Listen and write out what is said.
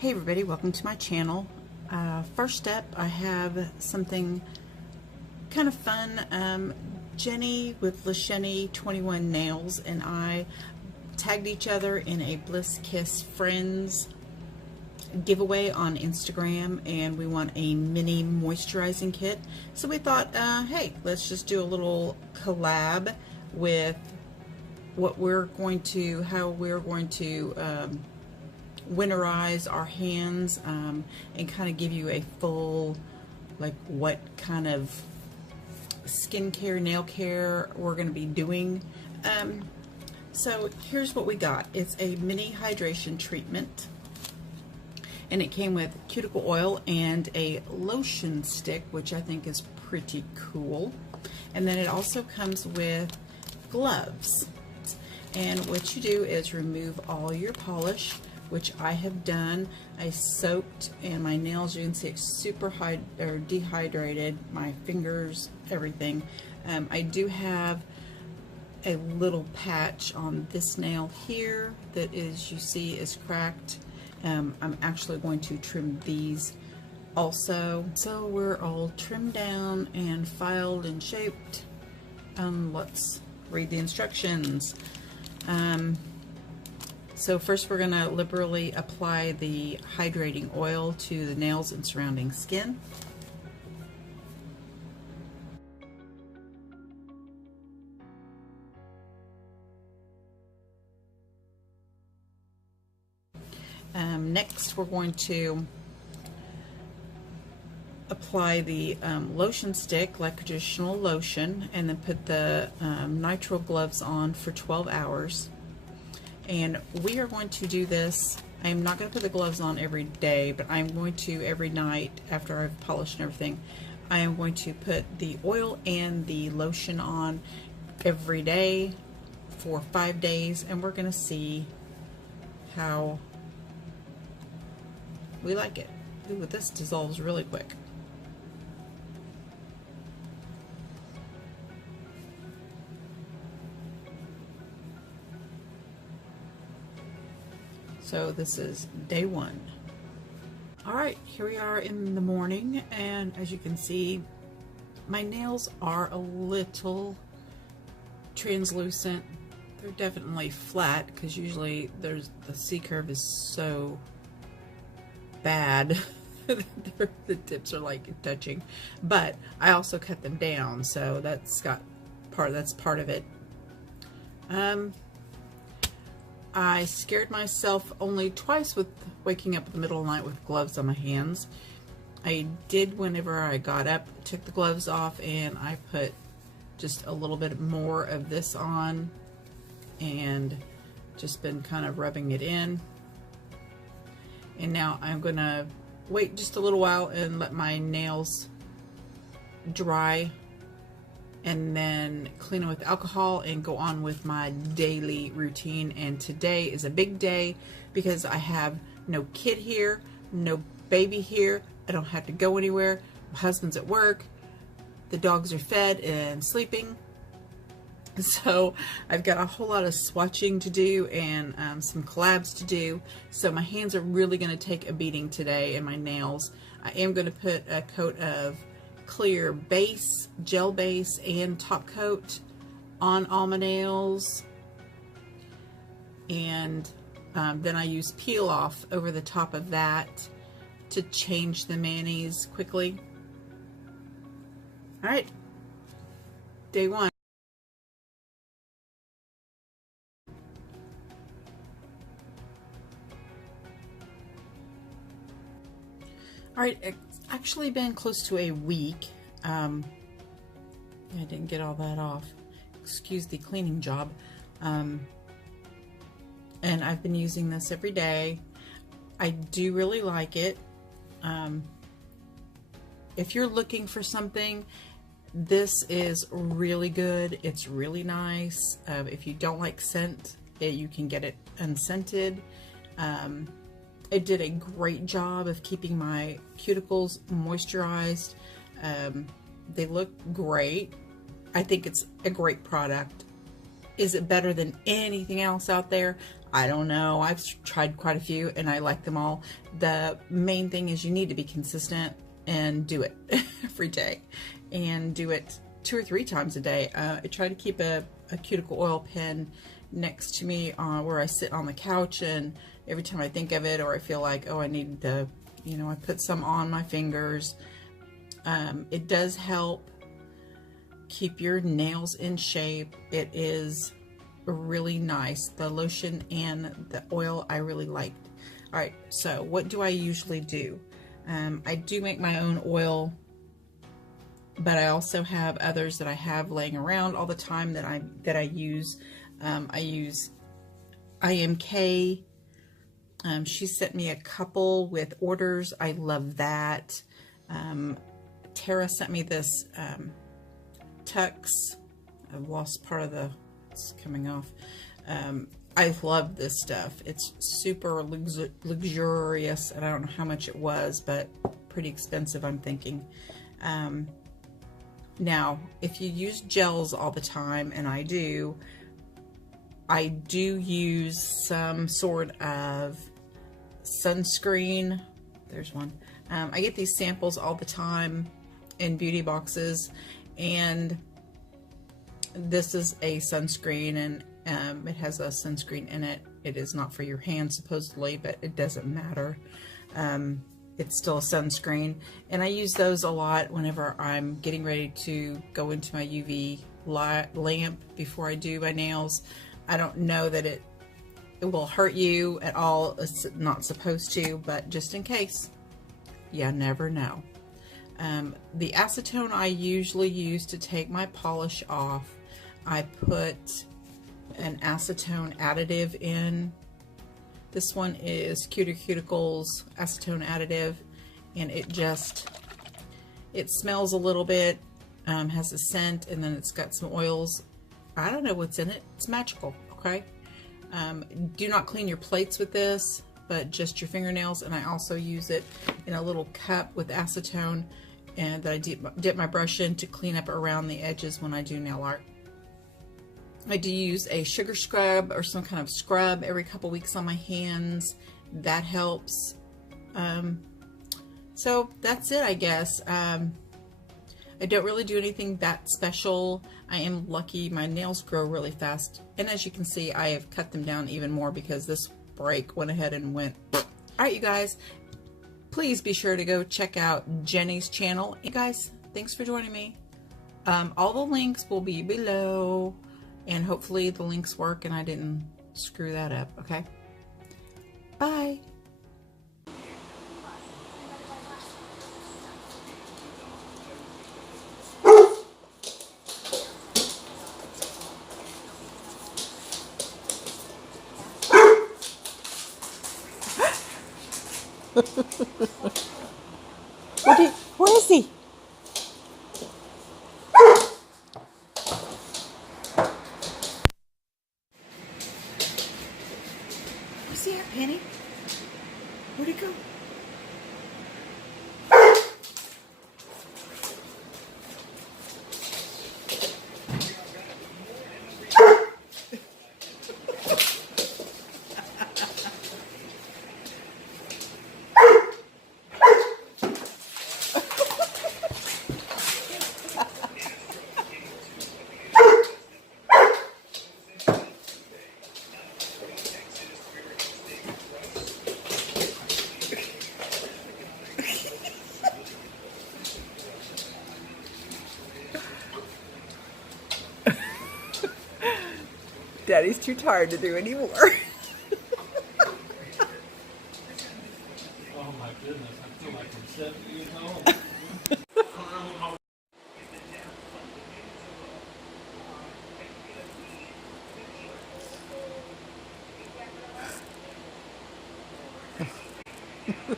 Hey everybody, welcome to my channel. First up, I have something kind of fun. Jenny with Lasheni 21 Nails and I tagged each other in a Bliss Kiss Friends giveaway on Instagram, and we won a mini moisturizing kit. So we thought, hey, let's just do a little collab with how we're going to winterize our hands, and kind of give you a full, like, what kind of skincare, nail care we're going to be doing. So here's what we got. It's a mini hydration treatment, and it came with cuticle oil and a lotion stick, which I think is pretty cool. And then it also comes with gloves. And what you do is remove all your polish, which I have done. I soaked, and my nails, you can see it's super dehydrated, my fingers, everything. I do have a little patch on this nail here that is, you see, is cracked. I'm actually going to trim these also. So we're all trimmed down and filed and shaped. Let's read the instructions. So first we're going to liberally apply the hydrating oil to the nails and surrounding skin. Next we're going to apply the lotion stick like traditional lotion, and then put the nitrile gloves on for 12 hours. And we are going to do this. I'm not going to put the gloves on every day, but I'm going to every night after I've polished and everything, I am going to put the oil and the lotion on every day for 5 days, and we're going to see how we like it. Ooh, this dissolves really quick. So this is day one. All right, here we are in the morning, and as you can see, my nails are a little translucent. They're definitely flat, because usually the C-curve is so bad. The tips are like touching, but I also cut them down, so that's part of it. I scared myself only twice with waking up in the middle of the night with gloves on my hands. I did whenever I got up, took the gloves off, and I put just a little bit more of this on and just been kind of rubbing it in. And now I'm gonna wait just a little while and let my nails dry, and then clean it with alcohol and go on with my daily routine. And today is a big day because I have no kid here, no baby here. I don't have to go anywhere. My husband's at work. The dogs are fed and sleeping. So I've got a whole lot of swatching to do and some collabs to do. So my hands are really going to take a beating today, and my nails. I am going to put a coat of clear base, gel base, and top coat on all my nails, and then I use peel off over the top of that to change the mayonnaise quickly. All right, day one. All right, it's actually been close to a week. I didn't get all that off. Excuse the cleaning job. And I've been using this every day. I do really like it. If you're looking for something, this is really good. It's really nice. If you don't like scent, you can get it unscented. It did a great job of keeping my cuticles moisturized. They look great. I think it's a great product. Is it better than anything else out there? I don't know. I've tried quite a few and I like them all. The main thing is you need to be consistent and do it every day, and do it 2 or 3 times a day. I try to keep a cuticle oil pen next to me where I sit on the couch, and every time I think of it or I feel like, oh, I need to, you know, I put some on my fingers. It does help keep your nails in shape. It is really nice. The lotion and the oil I really liked. All right, so what do I usually do? I do make my own oil, but I also have others that I have laying around all the time that I use. I use IMK. She sent me a couple with orders. I love that. Tara sent me this Tux. I've lost part of the, it's coming off. I love this stuff. It's super luxurious, and I don't know how much it was, but pretty expensive, I'm thinking. Now, if you use gels all the time, and I do use some sort of sunscreen. There's one. I get these samples all the time in beauty boxes, and this is a sunscreen, and it has a sunscreen in it. It is not for your hands supposedly, but it doesn't matter. It's still a sunscreen, and I use those a lot whenever I'm getting ready to go into my UV lamp before I do my nails. I don't know that it will hurt you at all. It's not supposed to, but just in case, you never know. The acetone I usually use to take my polish off, I put an acetone additive in. This one is Cuticles acetone additive, and it smells a little bit, has a scent, and then it's got some oils. I don't know what's in it. It's magical, okay? Do not clean your plates with this, but just your fingernails. And I also use it in a little cup with acetone, and that I dip my brush in to clean up around the edges when I do nail art. I do use a sugar scrub or some kind of scrub every couple weeks on my hands. That helps. So that's it, I guess. I don't really do anything that special. I am lucky. My nails grow really fast. And as you can see, I have cut them down even more because this break went ahead and went. All right, you guys, please be sure to go check out Jenny's channel. Hey guys, thanks for joining me. All the links will be below, and hopefully the links work and I didn't screw that up, okay? Bye. Where is he? Where's he at, Penny? Where'd he go? Daddy's too tired to do anymore. Oh my goodness, I feel like I'm 70 years old. Ha